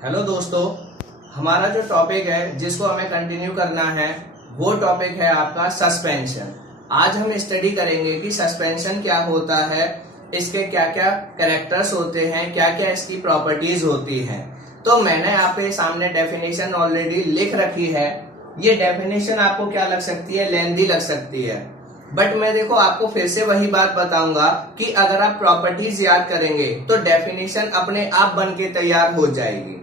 Hello दोस्तों, हमारा जो टॉपिक है जिसको हमें कंटिन्यू करना है वो टॉपिक है आपका सस्पेंशन। आज हम स्टडी करेंगे कि सस्पेंशन क्या होता है, इसके क्या क्या कैरेक्टर्स होते हैं, क्या क्या इसकी प्रॉपर्टीज होती हैं। तो मैंने आपके सामने डेफिनेशन ऑलरेडी लिख रखी है। ये डेफिनेशन आपको क्या लग सकती है, लेंथी लग सकती है, बट मैं देखो आपको फिर से वही बात बताऊंगा कि अगर आप प्रॉपर्टीज याद करेंगे तो डेफिनेशन अपने आप बन के तैयार हो जाएगी।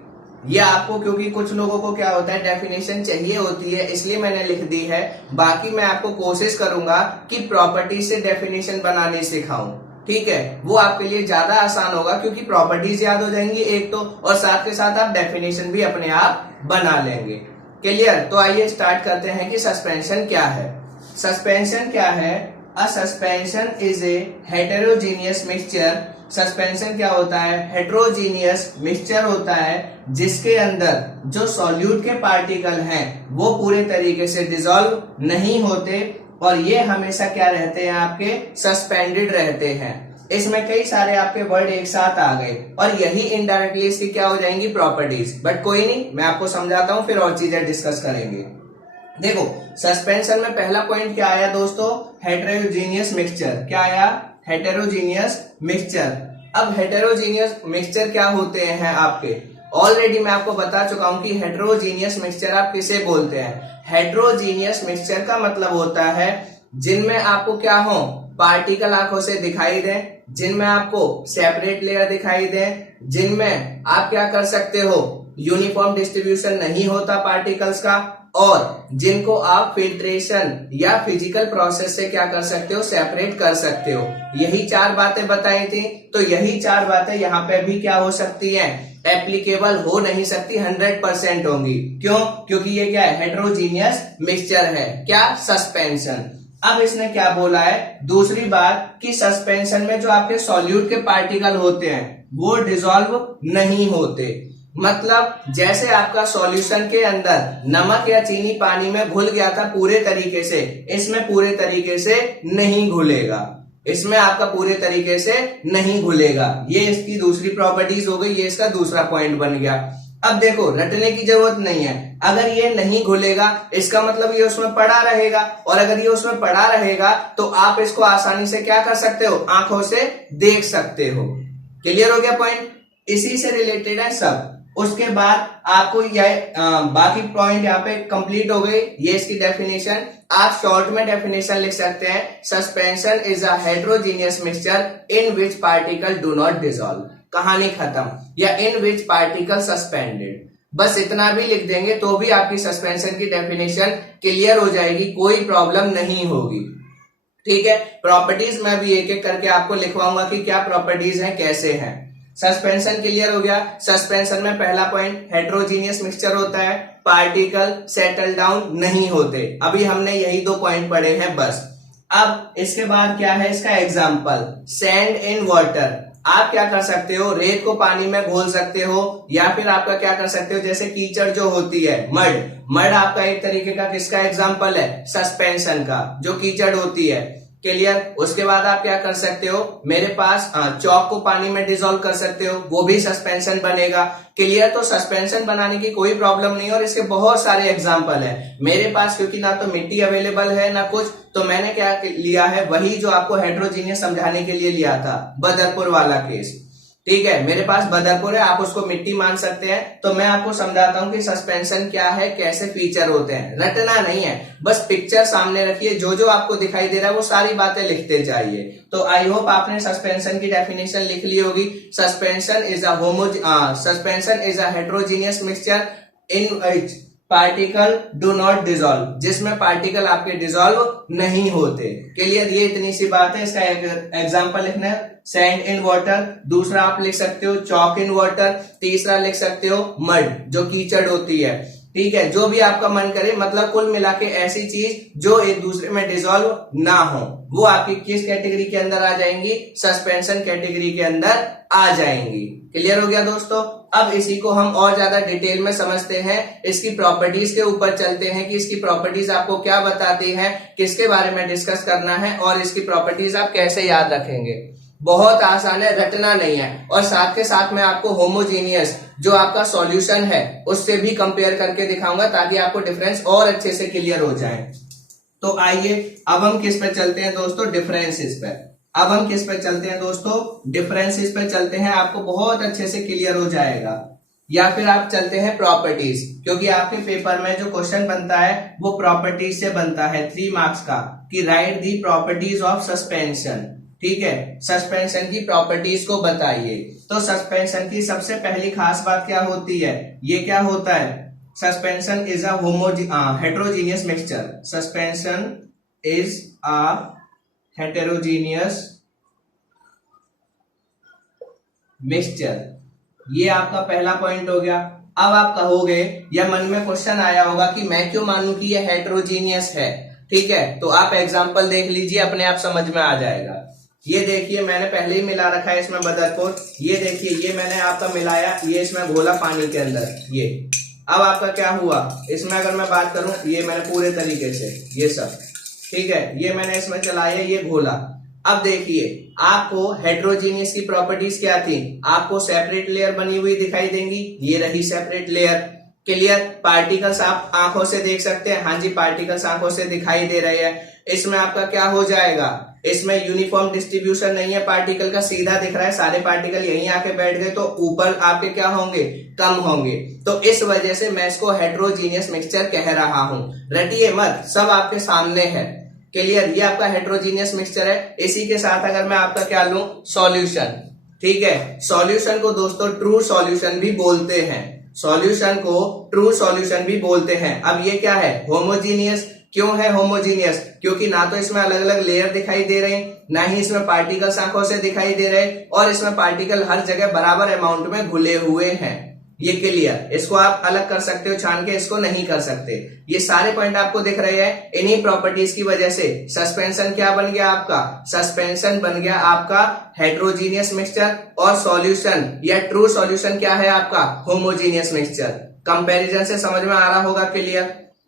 ये आपको, क्योंकि कुछ लोगों को क्या होता है डेफिनेशन चाहिए होती है, इसलिए मैंने लिख दी है। बाकी मैं आपको कोशिश करूंगा कि प्रॉपर्टी से डेफिनेशन बनाने सिखाऊं, ठीक है। वो आपके लिए ज्यादा आसान होगा क्योंकि प्रॉपर्टीज याद हो जाएंगी एक तो, और साथ के साथ आप डेफिनेशन भी अपने आप बना लेंगे। क्लियर? तो आइए स्टार्ट करते हैं कि सस्पेंशन क्या है। सस्पेंशन क्या है? अ suspension is a heterogeneous mixture. Suspension क्या होता है? हेटेरोजीनियस मिक्सचर होता है जिसके अंदर जो सॉल्यूट के पार्टिकल हैं वो पूरे तरीके से डिसॉल्व नहीं होते और ये हमेशा क्या रहते हैं, आपके सस्पेंडेड रहते हैं। इसमें कई सारे आपके वर्ड एक साथ आ गए और यही इनडायरेक्टली इसकी क्या हो जाएंगी, प्रॉपर्टीज। बट कोई नहीं, मैं आपको समझाता हूं, फिर और चीजें डिस्कस करेंगे। देखो, सस्पेंशन में पहला पॉइंट क्या आया दोस्तों? Heterogeneous mixture. क्या आया? Heterogeneous mixture. अब हेटेरोजीनियस मिक्सचर क्या होते हैं आपके? ऑलरेडी मैं आपको बता चुका हूं कि हेटेरोजीनियस मिक्सचर आप किसे बोलते हैं। हेटेरोजीनियस मिक्सचर का मतलब होता है जिनमें आपको क्या हो, पार्टिकल आंखों से दिखाई दे, जिनमें आपको सेपरेट लेयर दिखाई दे, जिनमें आप क्या कर सकते हो, यूनिफॉर्म डिस्ट्रीब्यूशन नहीं होता पार्टिकल्स का, और जिनको आप फिल्ट्रेशन या फिजिकल प्रोसेस से क्या कर सकते हो, सेपरेट कर सकते हो। यही चार बातें बताई थी, तो यही चार बातें यहाँ पे भी क्या हो सकती हैं, एप्लीकेबल हो नहीं सकती, 100% होंगी। क्यों? क्योंकि ये क्या है, हेटेरोजीनियस मिक्सचर है। क्या? सस्पेंशन। अब इसने क्या बोला है, दूसरी बात, कि सस्पेंशन में जो आपके सॉल्यूट के पार्टिकल होते हैं वो डिसॉल्व नहीं होते। मतलब जैसे आपका सॉल्यूशन के अंदर नमक या चीनी पानी में घुल गया था पूरे तरीके से, इसमें पूरे तरीके से नहीं घुलेगा, इसमें आपका पूरे तरीके से नहीं घुलेगा। ये इसकी दूसरी प्रॉपर्टीज हो गई, ये इसका दूसरा पॉइंट बन गया। अब देखो, रटने की जरूरत नहीं है। अगर ये नहीं घुलेगा इसका मतलब ये उसमें पड़ा रहेगा, और अगर ये उसमें पड़ा रहेगा तो आप इसको आसानी से क्या कर सकते हो, आंखों से देख सकते हो। क्लियर हो गया पॉइंट? इसी से रिलेटेड है सब। उसके बाद आपको यह बाकी पॉइंट यहाँ पे कंप्लीट हो गई, ये इसकी डेफिनेशन। आप शॉर्ट में डेफिनेशन लिख सकते हैं, suspension is a heterogeneous mixture in which particle do not dissolve. कहानी खत्म। या इन विच पार्टिकल सस्पेंडेड, बस इतना भी लिख देंगे तो भी आपकी सस्पेंशन की डेफिनेशन क्लियर हो जाएगी, कोई प्रॉब्लम नहीं होगी। ठीक है, प्रॉपर्टीज मैं भी एक एक करके आपको लिखवाऊंगा कि क्या प्रॉपर्टीज हैं, कैसे हैं। सस्पेंशन क्लियर हो गया। सस्पेंशन में पहला पॉइंट, हेटेरोजीनियस मिक्सचर होता है, पार्टिकल सेटल डाउन नहीं होते। अभी हमने यही दो पॉइंट पढ़े हैं बस। अब इसके बाद क्या है इसका एग्जाम्पल, सैंड इन वाटर। आप क्या कर सकते हो, रेत को पानी में घोल सकते हो, या फिर आपका क्या कर सकते हो, जैसे कीचड़ जो होती है, मड आपका एक तरीके का किसका एग्जाम्पल है, सस्पेंशन का, जो कीचड़ होती है। क्लियर? उसके बाद आप क्या कर सकते हो, मेरे पास चौक को पानी में डिसॉल्व कर सकते हो, वो भी सस्पेंशन बनेगा। क्लियर? तो सस्पेंशन बनाने की कोई प्रॉब्लम नहीं, और इसके बहुत सारे एग्जांपल हैं मेरे पास, क्योंकि ना तो मिट्टी अवेलेबल है ना कुछ, तो मैंने क्या लिया है, वही जो आपको हेटेरोजीनियस समझाने के लिए लिया था, बदरपुर वाला केस। ठीक है, मेरे पास बदरपुर है, आप उसको मिट्टी मान सकते हैं। तो मैं आपको समझाता हूं कि सस्पेंशन क्या है, कैसे फीचर होते हैं। रटना नहीं है, बस पिक्चर सामने रखिए, जो जो आपको दिखाई दे रहा है वो सारी बातें लिखते जाइए। तो आई होप आपने सस्पेंशन की डेफिनेशन लिख ली होगी। Suspension is a heterogeneous mixture in which particle do not dissolve, जिसमें पार्टिकल आपके डिसॉल्व नहीं होते। क्लियर? ये इतनी सी बात है। इसका एग्जांपल लिखना है, सैंड इन वाटर। दूसरा आप लिख सकते हो चॉक इन वाटर। तीसरा लिख सकते हो मड, जो कीचड़ होती है। ठीक है, जो भी आपका मन करे, मतलब कुल मिला के ऐसी चीज जो एक दूसरे में डिसॉल्व ना हो, वो आपकी किस कैटेगरी के अंदर आ जाएंगी, सस्पेंशन कैटेगरी के अंदर आ जाएंगी। क्लियर हो गया दोस्तों? अब इसी को हम और ज्यादा डिटेल में समझते हैं, इसकी प्रॉपर्टीज के ऊपर चलते हैं कि इसकी प्रॉपर्टीज आपको क्या बताती हैं, किसके बारे में डिस्कस करना है और इसकी प्रॉपर्टीज आप कैसे याद रखेंगे। बहुत आसान है, रटना नहीं है। और साथ के साथ मैं आपको होमोजीनियस जो आपका सॉल्यूशन है उससे भी कंपेयर करके दिखाऊंगा ताकि आपको डिफरेंस और अच्छे से क्लियर हो जाए। तो आइए अब हम किस पे चलते हैं दोस्तों, डिफरेंसेस पे। अब हम किस पे चलते हैं दोस्तों, डिफरेंसेस पे चलते हैं, आपको बहुत अच्छे से क्लियर हो जाएगा। या फिर आप चलते हैं प्रॉपर्टीज, क्योंकि आपके पेपर में जो क्वेश्चन बनता है वो प्रॉपर्टीज से बनता है 3 मार्क्स का, कि right the properties of suspension. ठीक है, सस्पेंशन की प्रॉपर्टीज को बताइए। तो सस्पेंशन की सबसे पहली खास बात क्या होती है, ये क्या होता है, suspension is a heterogeneous mixture. Suspension is a heterogeneous mixture. ये आपका पहला पॉइंट हो गया। अब आप कहोगे या मन में क्वेश्चन आया होगा कि मैं क्यों मानूं कि ये हेटेरोजीनियस है। ठीक है, तो आप एग्जांपल देख लीजिए, अपने आप समझ में आ जाएगा। ये देखिए मैंने पहले ही मिला रखा है इसमें बदरकोट। ये देखिए ये मैंने आपका मिलाया, ये इसमें घोला पानी के अंदर। ये अब आपका क्या हुआ, इसमें अगर मैं बात करूं, ये मैंने पूरे तरीके से ये सब, ठीक है, ये मैंने इसमें चलाया, ये घोला। अब देखिए आपको हेटेरोजीनियस की प्रॉपर्टीज क्या थी, आपको सेपरेट लेयर बनी हुई दिखाई देंगी, ये रही सेपरेट लेयर। क्लियर, पार्टिकल्स आप आंखों से देख सकते हैं, हाँ जी पार्टिकल्स आंखों से दिखाई दे रहे हैं। इसमें आपका क्या हो जाएगा, इसमें यूनिफॉर्म डिस्ट्रीब्यूशन नहीं है पार्टिकल का, सीधा दिख रहा है, सारे पार्टिकल यहीं आके बैठ गए, तो ऊपर आपके क्या होंगे, कम होंगे। तो इस वजह से मैं इसको हेटेरोजीनियस मिक्सचर कह रहा हूं। रटिए मत, सब आपके सामने है। क्लियर, ये आपका हेटेरोजीनियस मिक्सचर है। इसी के साथ अगर मैं आपका क्या लूं, सॉल्यूशन। ठीक है, सॉल्यूशन को दोस्तों ट्रू सॉल्यूशन भी बोलते हैं, सॉल्यूशन को ट्रू सॉल्यूशन भी बोलते हैं। अब ये क्या है, होमोजीनियस। क्यों है होमोजीनियस, क्योंकि ना तो इसमें अलग अलग लेयर दिखाई दे रहे हैं, ना ही इसमें पार्टिकल्स आंखों से दिखाई दे रहे, और इसमें पार्टिकल हर जगह बराबर अमाउंट में घुले हुए हैं। ये क्लियर, इसको आप अलग कर सकते हो छान के, इसको नहीं कर सकते। ये सारे पॉइंट आपको दिख रहे हैं, इन्हीं प्रॉपर्टीज की वजह से सस्पेंशन क्या बन गया आपका, सस्पेंशन बन गया आपका हेटेरोजीनियस मिक्सचर, और सॉल्यूशन या ट्रू सॉल्यूशन क्या है आपका, होमोजीनियस मिक्सचर। कंपैरिजन से समझ में आ रहा होगा। क्लियर,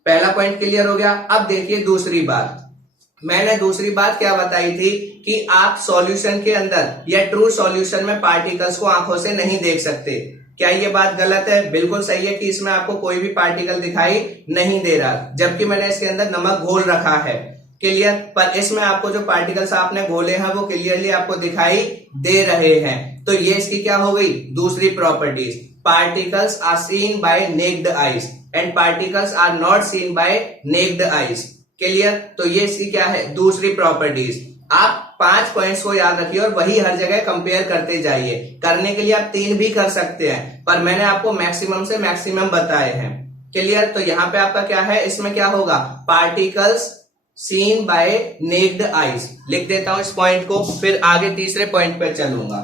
पहला पॉइंट क्लियर हो गया। अब देखिए दूसरी बात, मैंने दूसरी बात क्या बताई थी कि आप सॉल्यूशन के अंदर या ट्रू सॉल्यूशन में पार्टिकल्स को आंखों से नहीं देख सकते। क्या ये बात गलत है, बिल्कुल सही है कि इसमें आपको कोई भी पार्टिकल दिखाई नहीं दे रहा, जबकि मैंने इसके अंदर नमक घोल रखा है। क्लियर, पर इसमें आपको जो पार्टिकल्स आपने घोले हैं वो क्लियरली आपको दिखाई दे रहे हैं। तो ये इसकी क्या हो गई, दूसरी properties. Particles are seen by naked eyes and particles are not seen by naked eyes. Clear, तो ये इसकी क्या है, दूसरी प्रॉपर्टीज। आप 5 पॉइंट्स को याद रखिए और वही हर जगह कंपेयर करते जाइए। करने के लिए आप 3 भी कर सकते हैं, पर मैंने आपको मैक्सिमम से मैक्सिमम बताए हैं। क्लियर, तो यहां पे आपका क्या है, इसमें क्या होगा, particles seen by naked eyes. लिख देता हूं इस पॉइंट को, फिर आगे तीसरे पॉइंट पे चलूंगा।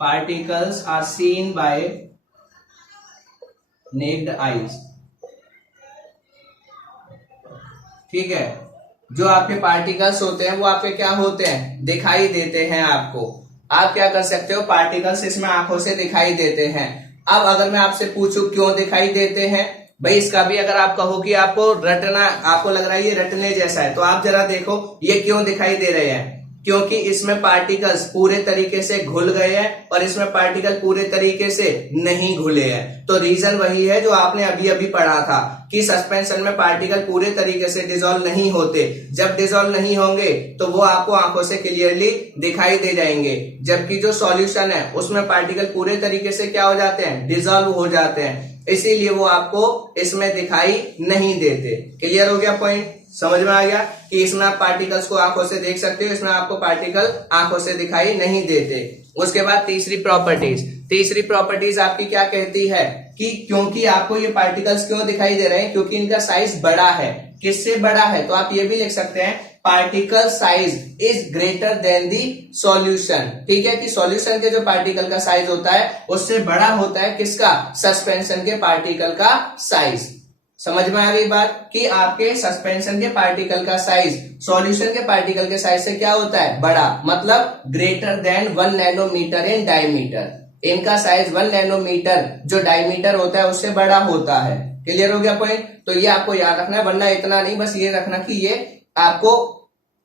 Particles are seen by naked eyes. ठीक है, जो आपके पार्टिकल्स होते हैं वो आपके क्या होते हैं, दिखाई देते हैं आपको। आप क्या कर सकते हो, पार्टिकल्स इसमें आंखों से दिखाई देते हैं। अब अगर मैं आपसे पूछूं क्यों दिखाई देते हैं, भाई इसका भी अगर आप कहो कि आपको रटना, आपको लग रहा है ये रटने जैसा है, तो आप जरा देखो ये क्यों दिखाई दे रहे हैं। क्योंकि इसमें पार्टिकल्स पूरे तरीके से घुल गए हैं और इसमें पार्टिकल पूरे तरीके से नहीं घुले हैं। तो रीजन वही है जो आपने अभी अभी पढ़ा था कि सस्पेंशन में पार्टिकल पूरे तरीके से डिसॉल्व नहीं होते। जब डिसॉल्व नहीं होंगे तो वो आपको आंखों से क्लियरली दिखाई दे जाएंगे, जबकि जो सॉल्यूशन है उसमें पार्टिकल पूरे तरीके से क्या हो जाते हैं, डिसॉल्व हो जाते हैं, इसीलिए वो आपको इसमें दिखाई नहीं देते। क्लियर हो गया पॉइंट, समझ में आ गया कि इसमें आप पार्टिकल्स को आंखों से देख सकते हो, इसमें आपको पार्टिकल आंखों से दिखाई नहीं देते। उसके बाद तीसरी प्रॉपर्टीज आपकी क्या कहती है कि क्योंकि आपको ये पार्टिकल्स क्यों दिखाई दे रहे हैं, क्योंकि इनका साइज बड़ा है। किससे बड़ा है, तो आप ये भी लिख सकते हैं particle size is greater than the solution. ठीक है, कि सॉल्यूशन के जो पार्टिकल का साइज होता है उससे बड़ा होता है किसका, सस्पेंशन के पार्टिकल का साइज। समझ में आ गई बात कि आपके सस्पेंशन के पार्टिकल का साइज सॉल्यूशन के पार्टिकल के साइज से क्या होता है, बड़ा, मतलब greater than 1 nanometer in diameter. इनका साइज 1 नैनोमीटर जो डायमीटर होता है उससे बड़ा होता है। क्लियर हो गया पॉइंट, तो ये आपको याद रखना है, वरना इतना नहीं, बस ये रखना कि ये आपको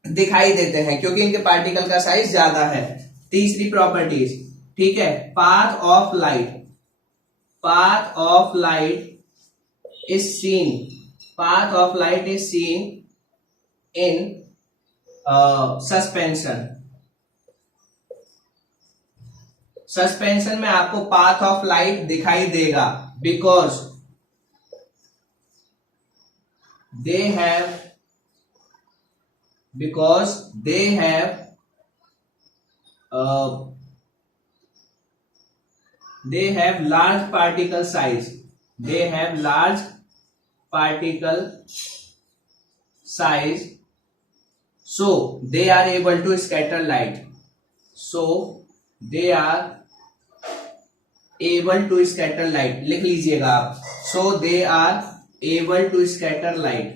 दिखाई देते हैं क्योंकि इनके पार्टिकल का साइज ज्यादा है। तीसरी प्रॉपर्टीज, ठीक है, path of light, path of light is seen, path of light is seen in suspension। Suspension में आपको पाथ ऑफ लाइट दिखाई देगा because they have large particle size, they have large particle size, so they are able to scatter light, so they are able to scatter light, लिख लीजिएगा आप, so they are able to scatter light।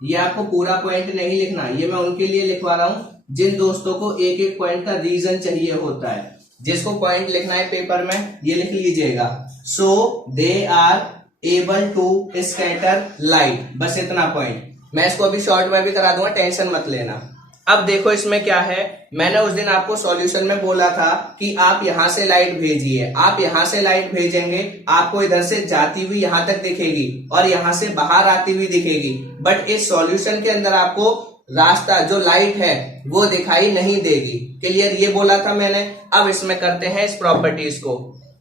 ये आपको पूरा point नहीं लिखना, ये मैं उनके लिए लिखवा रहा हूं जिन दोस्तों को एक एक पॉइंट का रीजन चाहिए होता है। जिसको पॉइंट लिखना है पेपर में ये लिख लीजिएगा, so they are able to scatter light, बस इतना पॉइंट। मैं इसको अभी शॉर्ट में भी करा दूंगा, टेंशन मत लेना। अब देखो इसमें क्या है, मैंने उस दिन आपको सॉल्यूशन में बोला था कि आप यहां से लाइट भेजिए, आप यहां से लाइट भेजेंगे, आपको इधर से जाती हुई यहां तक दिखेगी और यहां से बाहर आती हुई दिखेगी, बट इस सॉल्यूशन के अंदर आपको रास्ता जो लाइट है वो दिखाई नहीं देगी। क्लियर, ये बोला था मैंने। अब इसमें करते हैं इस प्रॉपर्टीज को,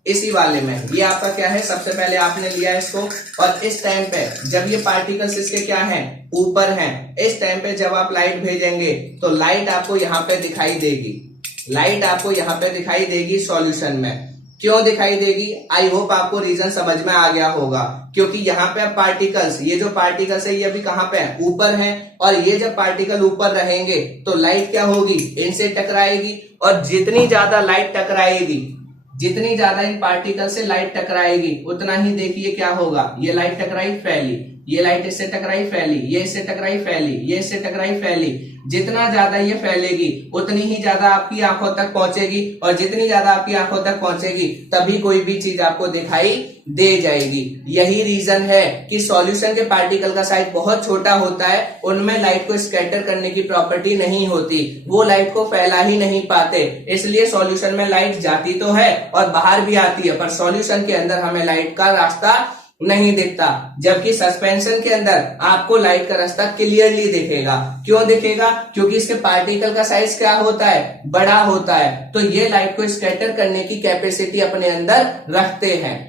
इसी वाले में। ये आपका क्या है, सबसे पहले आपने लिया इसको, और इस टाइम पे जब ये पार्टिकल्स इसके क्या हैं, ऊपर हैं, इस टाइम पे जब आप लाइट भेजेंगे तो लाइट आपको यहाँ पे दिखाई देगी, लाइट आपको यहाँ पे दिखाई देगी सॉल्यूशन में। क्यों दिखाई देगी, आई होप आपको रीजन समझ में आ गया होगा, क्योंकि यहाँ पे अब पार्टिकल्स, ये जो पार्टिकल्स है ये अभी कहाँ पे है, ऊपर हैं, और ये जब पार्टिकल ऊपर रहेंगे तो लाइट क्या होगी, इनसे टकराएगी, और जितनी ज्यादा लाइट टकराएगी, जितनी ज्यादा इन पार्टिकल से लाइट टकराएगी उतना ही देखिए क्या होगा, ये लाइट टकराई फैली, ये लाइट इससे टकराई फैली, ये इससे टकराई फैली, ये इससे टकराई फैली। जितना ज्यादा ये फैलेगी उतनी ही ज्यादा आपकी आंखों तक पहुंचेगी, और जितनी ज्यादा आपकी आंखों तक पहुंचेगी तभी कोई भी चीज आपको दिखाई दे जाएगी। यही रीजन है कि सॉल्यूशन के पार्टिकल का साइज बहुत छोटा होता है, उनमें लाइट को स्कैटर करने की प्रॉपर्टी नहीं होती, वो लाइट को फैला ही नहीं पाते, इसलिए सॉल्यूशन में लाइट जाती तो है और बाहर भी आती है, पर सॉल्यूशन के अंदर हमें लाइट का रास्ता नहीं दिखता, जबकि सस्पेंशन के अंदर आपको लाइट का रास्ता क्लियरली दिखेगा। क्यों दिखेगा, क्योंकि इसके पार्टिकल का साइज क्या होता है, बड़ा होता है, तो ये लाइट को स्कैटर करने की कैपेसिटी अपने अंदर रखते हैं,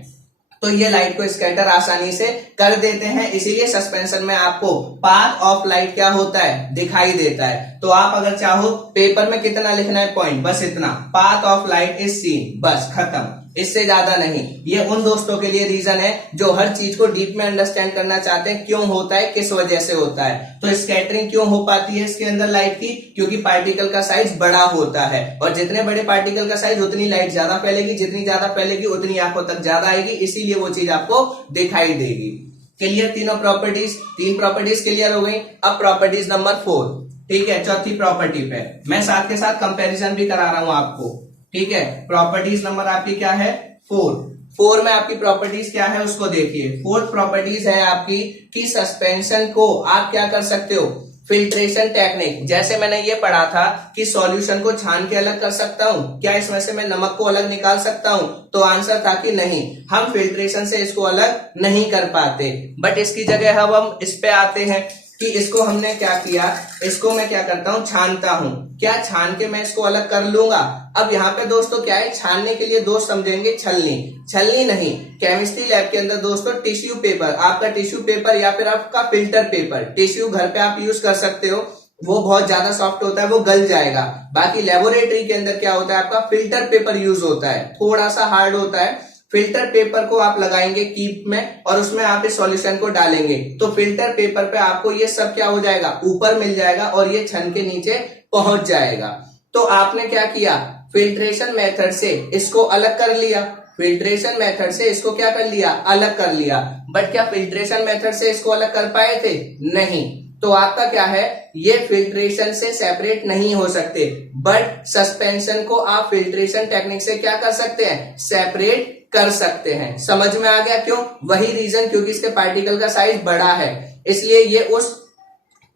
तो ये लाइट को स्कैटर आसानी से कर देते हैं, इसीलिए सस्पेंशन में आपको पाथ ऑफ लाइट क्या होता है, दिखाई देता है। तो आप अगर चाहो पेपर में कितना लिखना है पॉइंट, बस इतना, path of light is seen, बस खत्म, इससे ज्यादा नहीं। ये उन दोस्तों के लिए रीजन है जो हर चीज को डीप में अंडरस्टैंड करना चाहते हैं, क्यों होता है, किस वजह से होता है। तो स्कैटरिंग क्यों हो पाती है इसके अंदर लाइट की, क्योंकि पार्टिकल का साइज बड़ा होता है, और जितने बड़े पार्टिकल का साइज उतनी लाइट ज्यादा फैलेगी, जितनी ज्यादा फैलेगी उतनी आंखों तक ज्यादा आएगी, इसीलिए वो चीज आपको दिखाई देगी। क्लियर, तीनों प्रॉपर्टीज, तीन प्रॉपर्टीज क्लियर हो गई। अब प्रॉपर्टीज नंबर 4, ठीक है, चौथी प्रॉपर्टी पे मैं साथ के साथ कंपैरिजन भी करा रहा हूं आपको, ठीक है। प्रॉपर्टीज नंबर आपकी क्या है, 4 में आपकी प्रॉपर्टीज क्या है उसको देखिए। फोर्थ प्रॉपर्टीज है आपकी कि सस्पेंशन को आप क्या कर सकते हो, फिल्ट्रेशन टेक्निक। जैसे मैंने ये पढ़ा था कि सॉल्यूशन को छान के अलग कर सकता हूं, क्या इसमें से मैं नमक को अलग निकाल सकता हूं, तो आंसर था कि नहीं, हम फिल्ट्रेशन से इसको अलग नहीं कर पाते। बट इसकी जगह अब हम इस पे आते हैं कि इसको हमने क्या किया, इसको मैं क्या करता हूं, छानता हूं। क्या छान के मैं इसको अलग कर लूंगा। अब यहाँ पे दोस्तों क्या है, छानने के लिए दोस्त समझेंगे छलनी, छलनी नहीं, केमिस्ट्री लैब के अंदर दोस्तों टिश्यू पेपर, आपका टिश्यू पेपर या फिर आपका फिल्टर पेपर, टिश्यू घर पे आप यूज कर सकते हो, वो बहुत ज्यादा सॉफ्ट होता है, वो गल जाएगा। बाकी लेबोरेटरी के अंदर क्या होता है, आपका फिल्टर पेपर यूज होता है, थोड़ा सा हार्ड होता है। फिल्टर पेपर को आप लगाएंगे कीप में और उसमें आप इस सॉल्यूशन को डालेंगे, तो फिल्टर पेपर पे आपको ये सब क्या हो जाएगा, ऊपर मिल जाएगा और ये छन के नीचे पहुंच जाएगा। तो आपने क्या किया, फिल्ट्रेशन मेथड से इसको अलग कर लिया, फिल्ट्रेशन मेथड से इसको क्या कर लिया, अलग कर लिया। बट क्या फिल्ट्रेशन मेथड से इसको अलग कर पाए थे, नहीं। तो आपका क्या है, ये फिल्ट्रेशन से सेपरेट नहीं हो सकते, बट सस्पेंशन को आप फिल्ट्रेशन टेक्निक से क्या कर सकते हैं, सेपरेट कर सकते हैं। समझ में आ गया क्यों, वही रीजन, क्योंकि इसके पार्टिकल का साइज बड़ा है, इसलिए ये उस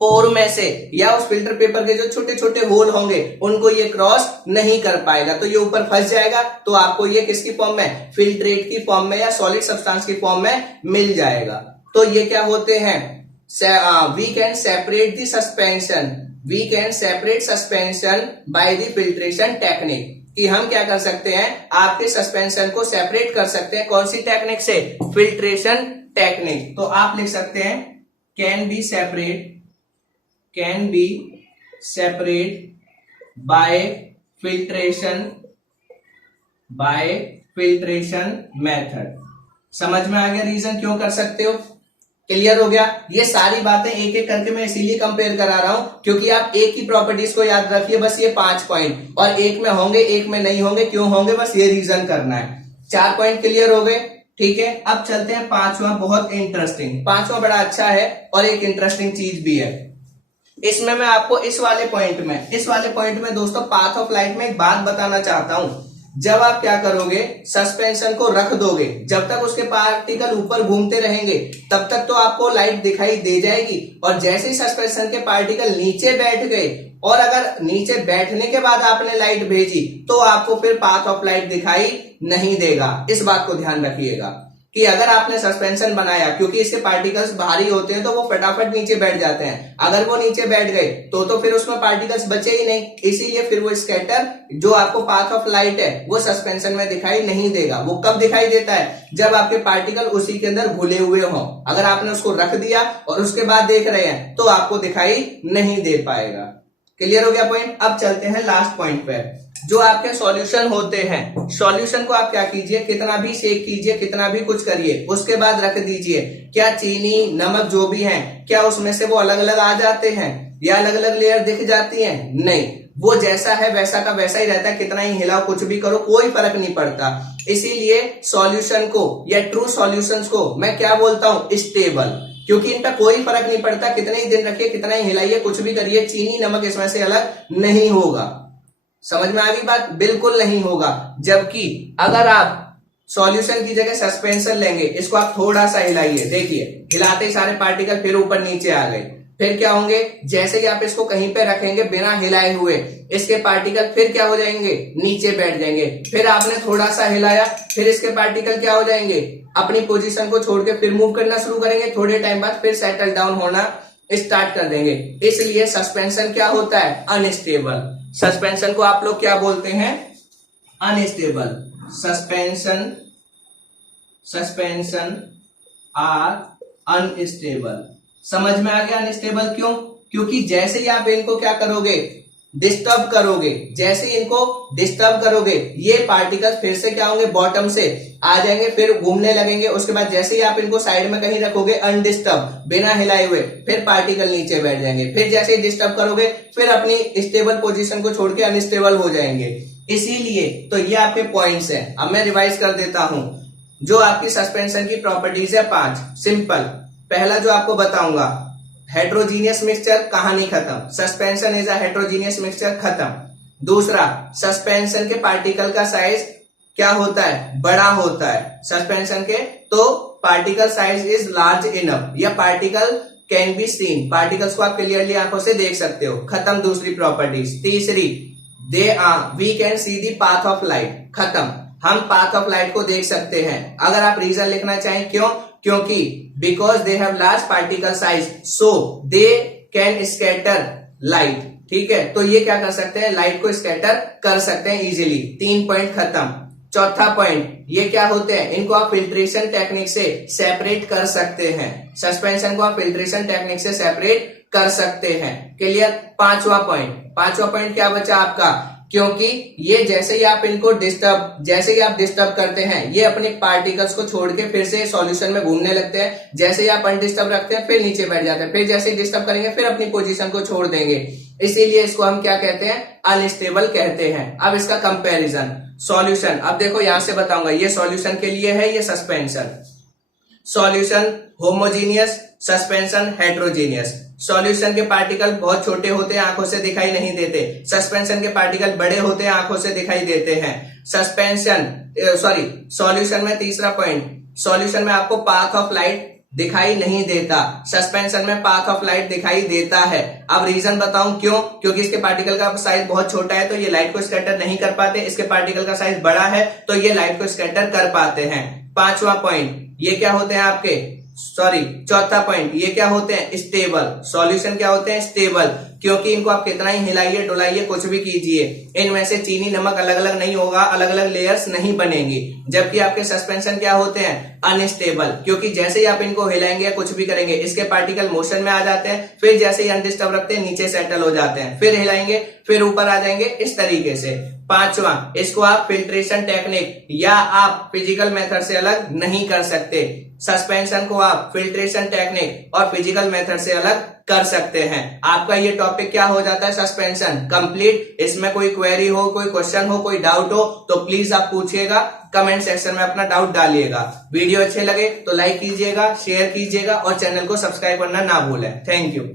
पोर में से या उस फिल्टर पेपर के जो छोटे छोटे होल होंगे उनको ये क्रॉस नहीं कर पाएगा, तो ये ऊपर फंस जाएगा। तो आपको ये किसकी फॉर्म में, फिल्ट्रेट की फॉर्म में या सॉलिड सब्सटेंस की फॉर्म में मिल जाएगा। तो ये क्या होते हैं, we can separate the suspension, we can separate suspension by the filtration technique, कि हम क्या कर सकते हैं, आपके सस्पेंशन को सेपरेट कर सकते हैं। कौन सी टेक्निक से, फिल्ट्रेशन टेक्निक। तो आप लिख सकते हैं can be separate by filtration method. समझ में आ गया रीजन क्यों कर सकते हो, क्लियर हो गया। ये सारी बातें एक एक करके मैं इसीलिए कंपेयर करा रहा हूं क्योंकि आप एक ही प्रॉपर्टीज को याद रखिए, बस ये 5 पॉइंट, और एक में होंगे एक में नहीं होंगे, क्यों होंगे बस ये रीजन करना है। 4 पॉइंट क्लियर हो गए, ठीक है। अब चलते हैं पांचवा, बहुत इंटरेस्टिंग, पांचवा बड़ा अच्छा है और एक इंटरेस्टिंग चीज भी है। इसमें मैं आपको इस वाले पॉइंट में दोस्तों पाथ ऑफ लाइट में एक बात बताना चाहता हूं। जब आप क्या करोगे, सस्पेंशन को रख दोगे, जब तक उसके पार्टिकल ऊपर घूमते रहेंगे तब तक तो आपको लाइट दिखाई दे जाएगी, और जैसे ही सस्पेंशन के पार्टिकल नीचे बैठ गए और अगर नीचे बैठने के बाद आपने लाइट भेजी तो आपको फिर पाथ ऑफ लाइट दिखाई नहीं देगा। इस बात को ध्यान रखिएगा कि अगर आपने सस्पेंशन बनाया, क्योंकि इसके पार्टिकल्स भारी होते हैं तो वो फटाफट नीचे बैठ जाते हैं, अगर वो नीचे बैठ गए तो फिर उसमें पार्टिकल्स बचे ही नहीं, इसीलिए फिर वो स्कैटर जो आपको पाथ ऑफ लाइट है वो सस्पेंशन में दिखाई नहीं देगा। वो कब दिखाई देता है, जब आपके पार्टिकल उसी के अंदर घुले हुए हों। अगर आपने उसको रख दिया और उसके बाद देख रहे हैं तो आपको दिखाई नहीं दे पाएगा। क्लियर हो गया पॉइंट। अब चलते हैं लास्ट पॉइंट पे। जो आपके सॉल्यूशन होते हैं, सॉल्यूशन को आप क्या कीजिए, कितना भी शेक कीजिए, कितना भी कुछ करिए, उसके बाद रख दीजिए। क्या चीनी नमक जो भी है, क्या उसमें से वो अलग अलग आ जाते हैं या अलग अलग लेयर दिख जाती हैं? नहीं, वो जैसा है वैसा का वैसा ही रहता है। कितना ही हिलाओ, कुछ भी करो, कोई फर्क नहीं पड़ता। इसीलिए सॉल्यूशन को या ट्रू सॉल्यूशंस को मैं क्या बोलता हूं, स्टेबल, क्योंकि इनका कोई फर्क नहीं पड़ता। कितने ही दिन रखिए, कितना ही हिलाइए, कुछ भी करिए, चीनी नमक इसमें से अलग नहीं होगा। समझ में आ गई बात, बिल्कुल नहीं होगा। जबकि अगर आप सॉल्यूशन की जगह सस्पेंशन लेंगे, इसको आप थोड़ा सा हिलाइए, देखिए हिलाते ही सारे पार्टिकल फिर ऊपर नीचे आ गए। फिर क्या होंगे, जैसे ही आप इसको कहीं पे रखेंगे बिना हिलाए हुए, इसके पार्टिकल फिर क्या हो जाएंगे, नीचे बैठ जाएंगे। फिर आपने थोड़ा सा हिलाया, फिर इसके पार्टिकल क्या हो जाएंगे, अपनी पोजीशन को छोड़ के फिर मूव करना शुरू करेंगे। थोड़े टाइम बाद फिर सेटल डाउन होना स्टार्ट कर देंगे। इसलिए सस्पेंशन क्या होता है, अनस्टेबल। सस्पेंशन को आप लोग क्या बोलते हैं, अनस्टेबल। Suspension are unstable. समझ में आ गया अनस्टेबल क्यों, क्योंकि जैसे ही आप इनको क्या करोगे, डिस्टर्ब करोगे, जैसे ही इनको डिस्टर्ब करोगे ये पार्टिकल्स फिर से क्या होंगे, बॉटम से आ जाएंगे, फिर घूमने लगेंगे। उसके बाद जैसे ही आप इनको साइड में कहीं रखोगे अनडिस्टर्ब, बिना हिलाए हुए, फिर पार्टिकल नीचे बैठ जाएंगे। फिर जैसे ही डिस्टर्ब करोगे फिर अपनी स्टेबल पोजीशन को छोड़ के अनस्टेबल हो जाएंगे। इसीलिए तो ये आपके पॉइंट्स हैं। अब मैं रिवाइज कर देता हूं। जो आपकी सस्पेंशन की प्रॉपर्टीज है 5, सिंपल। पहला जो आपको बताऊंगा, हेट्रोजीनियस मिक्सचर, कहानी खत्म। Suspension is a heterogeneous mixture, खत्म। दूसरा, सस्पेंशन के पार्टिकल का साइज क्या होता है, बड़ा होता है सस्पेंशन के, तो particle size is large enough, या particle can be seen, particles को आप क्लियरली आंखों से देख सकते हो, खत्म दूसरी प्रॉपर्टीज। तीसरी, we can see the path of light, खत्म, हम पाथ ऑफ लाइट को देख सकते हैं। अगर आप रीजन लिखना चाहें क्यों, क्योंकि because they have large particle size so they can scatter light. ठीक है, तो ये क्या कर सकते हैं, लाइट को स्कैटर कर सकते हैं इजीली। 3 पॉइंट खत्म। चौथा पॉइंट, ये क्या होते हैं, इनको आप फिल्ट्रेशन टेक्निक से सेपरेट कर सकते हैं। सस्पेंशन को आप फिल्ट्रेशन टेक्निक से सेपरेट कर सकते हैं। क्लियर। पांचवा पॉइंट क्या बचा आपका, क्योंकि ये जैसे ही आप इनको डिस्टर्ब करते हैं, ये अपने पार्टिकल्स को छोड़ के फिर से सॉल्यूशन में घूमने लगते हैं। जैसे ही आप अनडिस्टर्ब रखते हैं फिर नीचे बैठ जाते हैं, फिर जैसे ही डिस्टर्ब करेंगे फिर अपनी पोजीशन को छोड़ देंगे। इसीलिए इसको हम क्या कहते हैं, अनस्टेबल कहते हैं। अब इसका कंपैरिजन, सॉल्यूशन, अब देखो यहां से बताऊंगा, ये सॉल्यूशन के लिए है, ये suspension. Solution homogeneous, suspension heterogeneous. Solution के पार्टिकल बहुत छोटे होते हैं, आंखों से दिखाई नहीं देते। सस्पेंशन के पार्टिकल बड़े होते हैं, आंखों से दिखाई देते हैं। सॉल्यूशन में तीसरा पॉइंट, सॉल्यूशन में आपको पाथ ऑफ लाइट दिखाई नहीं देता। सस्पेंशन में पाथ ऑफ लाइट दिखाई देता है। अब रीजन बताऊं क्यों? क्योंकि इसके पार्टिकल का साइज बहुत छोटा है तो ये लाइट को स्कैटर नहीं कर पाते। इसके पार्टिकल का साइज बड़ा है तो ये लाइट को स्कैटर कर पाते हैं। पांचवा पॉइंट, ये क्या होते हैं आपके, चौथा पॉइंट, ये क्या होते हैं, स्टेबल। सॉल्यूशन क्या होते हैं, स्टेबल, क्योंकि इनको आप कितना ही हिलाइए डुलाइए कुछ भी कीजिए, इनमें से चीनी नमक अलग अलग नहीं होगा, अलग अलग लेयर्स नहीं बनेंगी। जबकि आपके सस्पेंशन क्या होते हैं, अनस्टेबल, क्योंकि जैसे ही आप इनको हिलाएंगे या कुछ भी करेंगे इसके पार्टिकल मोशन में आ जाते हैं, फिर जैसे ही अनडिस्टर्ब रखते हैं नीचे सेटल हो जाते हैं, फिर हिलाएंगे फिर ऊपर आ जाएंगे, इस तरीके से। पांचवा, इसको आप फिल्ट्रेशन टेक्निक या आप फिजिकल मेथड से अलग नहीं कर सकते। सस्पेंशन को आप फिल्ट्रेशन टेक्निक और फिजिकल मेथड से अलग कर सकते हैं। आपका ये टॉपिक क्या हो जाता है, सस्पेंशन कंप्लीट। इसमें कोई क्वेरी हो, कोई क्वेश्चन हो, कोई डाउट हो तो प्लीज आप पूछिएगा, कमेंट सेक्शन में अपना डाउट डालिएगा। वीडियो अच्छे लगे तो लाइक कीजिएगा, शेयर कीजिएगा और चैनल को सब्सक्राइब करना ना भूलें। Thank you.